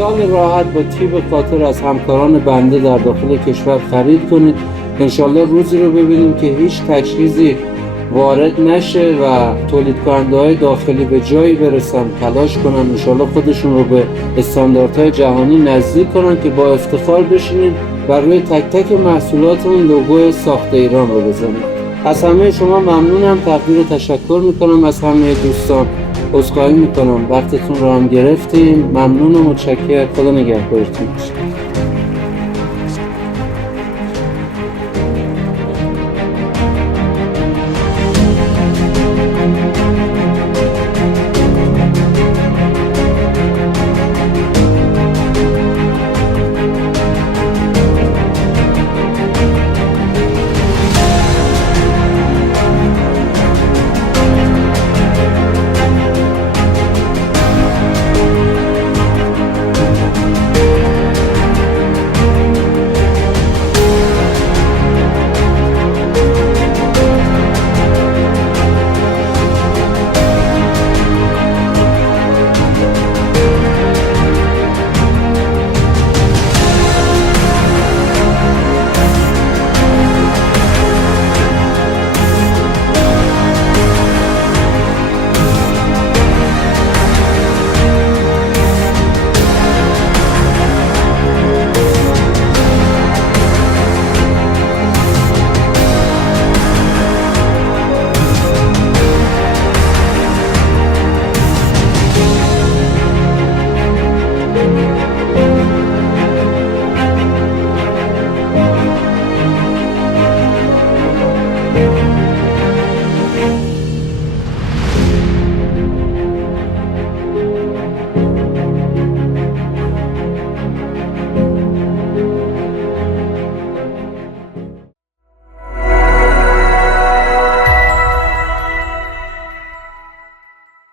خیال راحت با طیب خاطر از همکاران بنده در داخل کشور خرید کنید. انشالله روزی رو ببینیم که هیچ تجهیزی وارد نشه و تولید کننده های داخلی به جایی برسن تلاش کنن انشالله خودشون رو به استانداردهای جهانی نزدیک کنن که با افتخار بشینیم و روی تک تک محصولاتمون لوگو ساخت ایران رو بزنیم. از همه شما ممنونم، تقدیر و تشکر میکنم از همه دوستان. عذرخواهی میکنم وقتتون رو هم گرفتیم. ممنون و متشکرم. خدا نگهدارتون باشه.